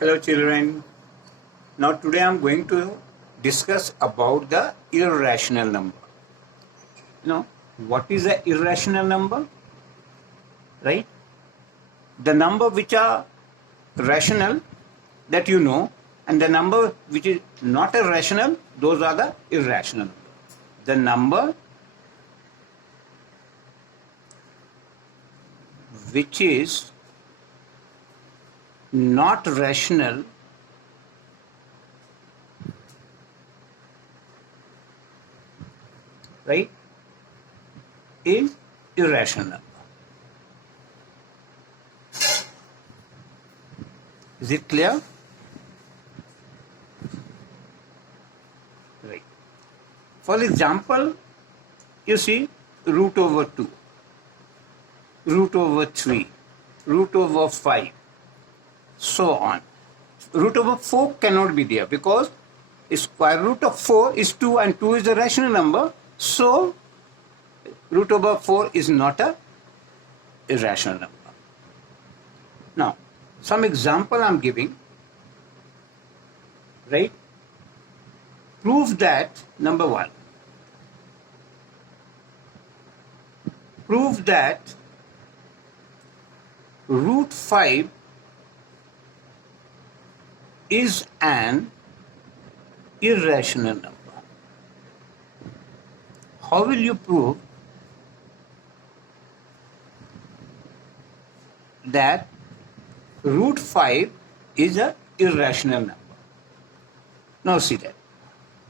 Hello children. Now today I am going to discuss about the irrational number. What is the irrational number? Right? The number which are rational that you know, and the number which is not a rational, those are the irrational. The number which is not rational right is irrational. Is it clear? Right. For example, you see root over 2, root over 3, root over 5, so on. Root over 4 cannot be there because square root of 4 is 2 and 2 is a rational number. So root over 4 is not a irrational number. Now, some example I am giving, right? Prove that, number 1. Prove that root 5 is an irrational number. How will you prove that root 5 is an irrational number? Now see that.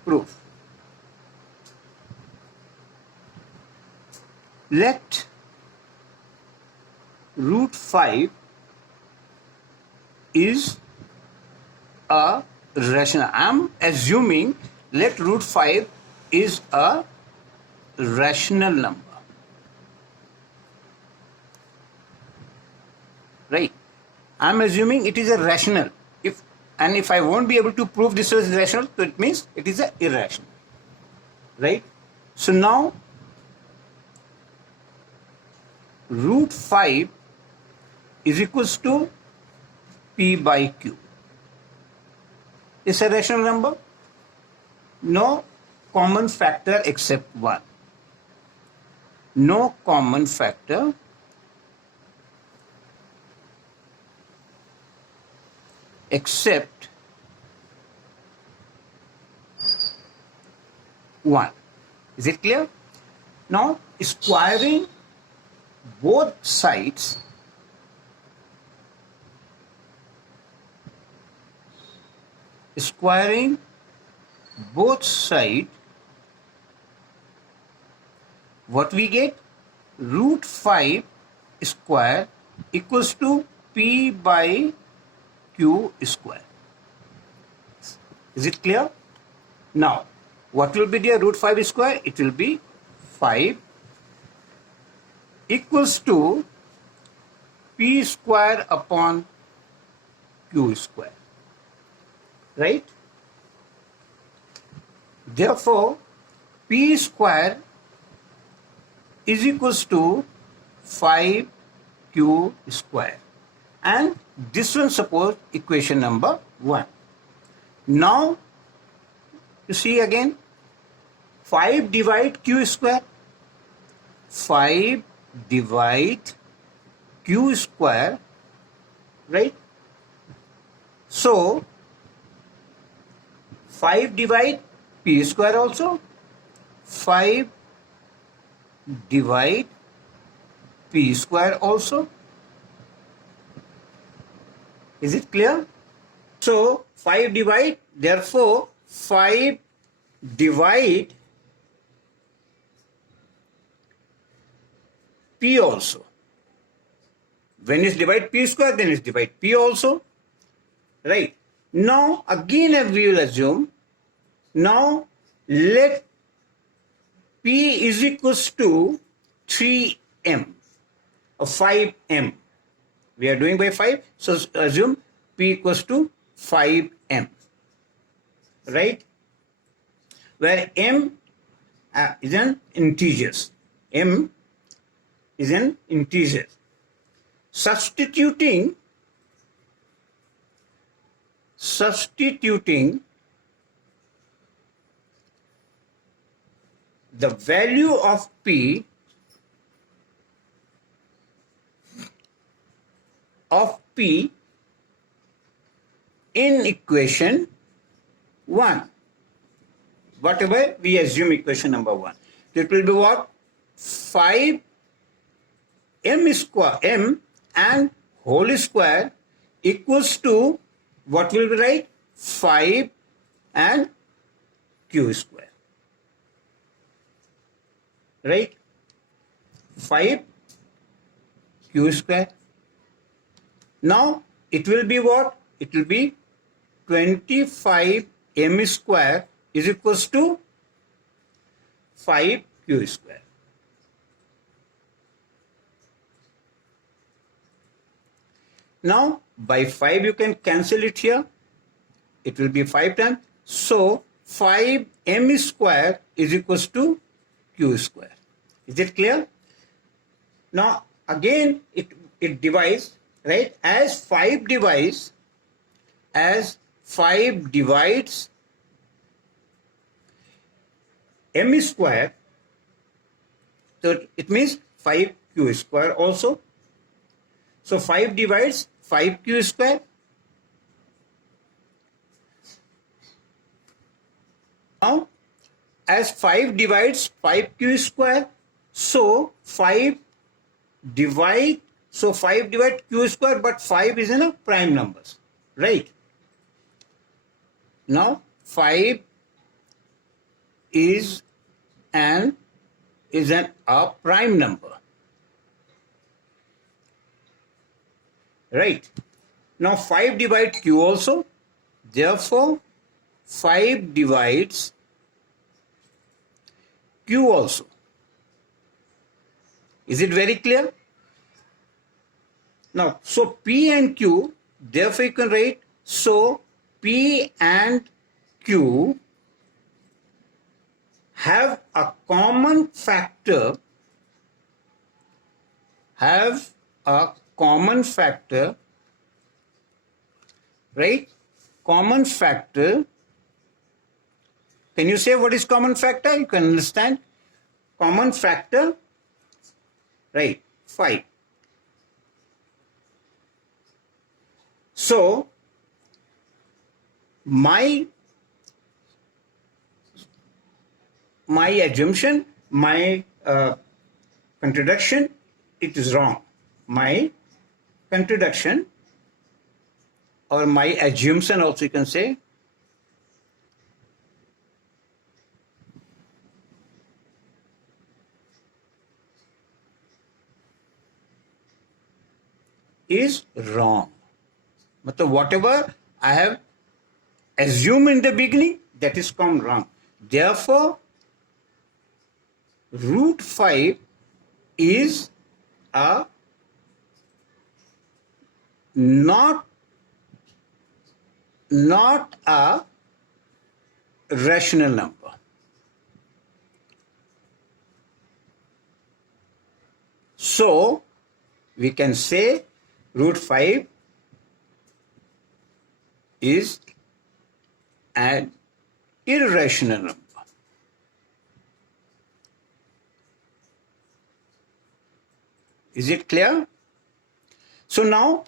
Proof. Let root 5 is a rational. I am assuming let root 5 is a rational number. Right? I am assuming it is a rational. If I won't be able to prove this is rational, so it means it is a irrational. Right? So now root 5 is equals to P by Q. Is a rational number? No common factor except 1. No common factor except 1. Is it clear? Now, squaring both sides what we get? Root 5 square equals to P by Q square. Is it clear? Now, what will be the root 5 square? It will be 5 equals to P square upon Q square. Right? Therefore, P square is equals to 5Q square. And this one suppose equation number 1. Now, you see again, 5 divide Q square. 5 divide Q square, right? So, 5 divide P square also. 5 divide P square also. Is it clear? So, 5 divide, therefore, 5 divide P also. When it's divide P square, then it's divide P also. Right? Now, again we will assume, now let P is equals to 3M or 5M. We are doing by 5, so assume P equals to 5M. Right? Where M is an integer. M is an integer. Substituting substituting the value of P in equation 1. Whatever we assume equation number 1. It will be what? 5 m square m and whole square equals to what will be right? 5 and q square. Right? 5 q square. Now it will be what? It will be 25 m square is equals to 5 q square. Now by 5 you can cancel it here. It will be 5 times. So 5 m square is equals to q square. Is it clear? Now again it divides, right? As 5 divides m square, so it means 5q square also. So 5 divides 5q square. Now as 5 divides 5q square, so 5 divide q square, but 5 is in a prime numbers, right? Now 5 is a prime number, right? Now 5 divides q also, therefore 5 divides q also. Is it very clear? Now, so P and Q, therefore you can write, so P and Q have a common factor, right? Common factor. Can you say what is common factor? You can understand. Common factor, right? 5. So my assumption, my contradiction, it is wrong. My contradiction or my assumption also you can say, is wrong. But whatever I have assumed in the beginning, that is come wrong. Therefore, root 5 is a not a rational number. So we can say root 5 is an irrational number. Is it clear? So now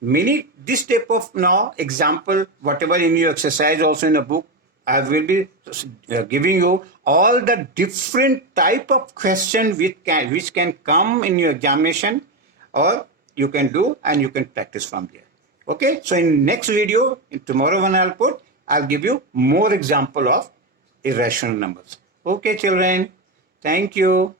this type of example, whatever in your exercise also in a book, I will be giving you all the different type of question which can come in your examination, or you can do and you can practice from there. Okay, so in next video, tomorrow when I'll give you more example of irrational numbers. Okay, children, thank you.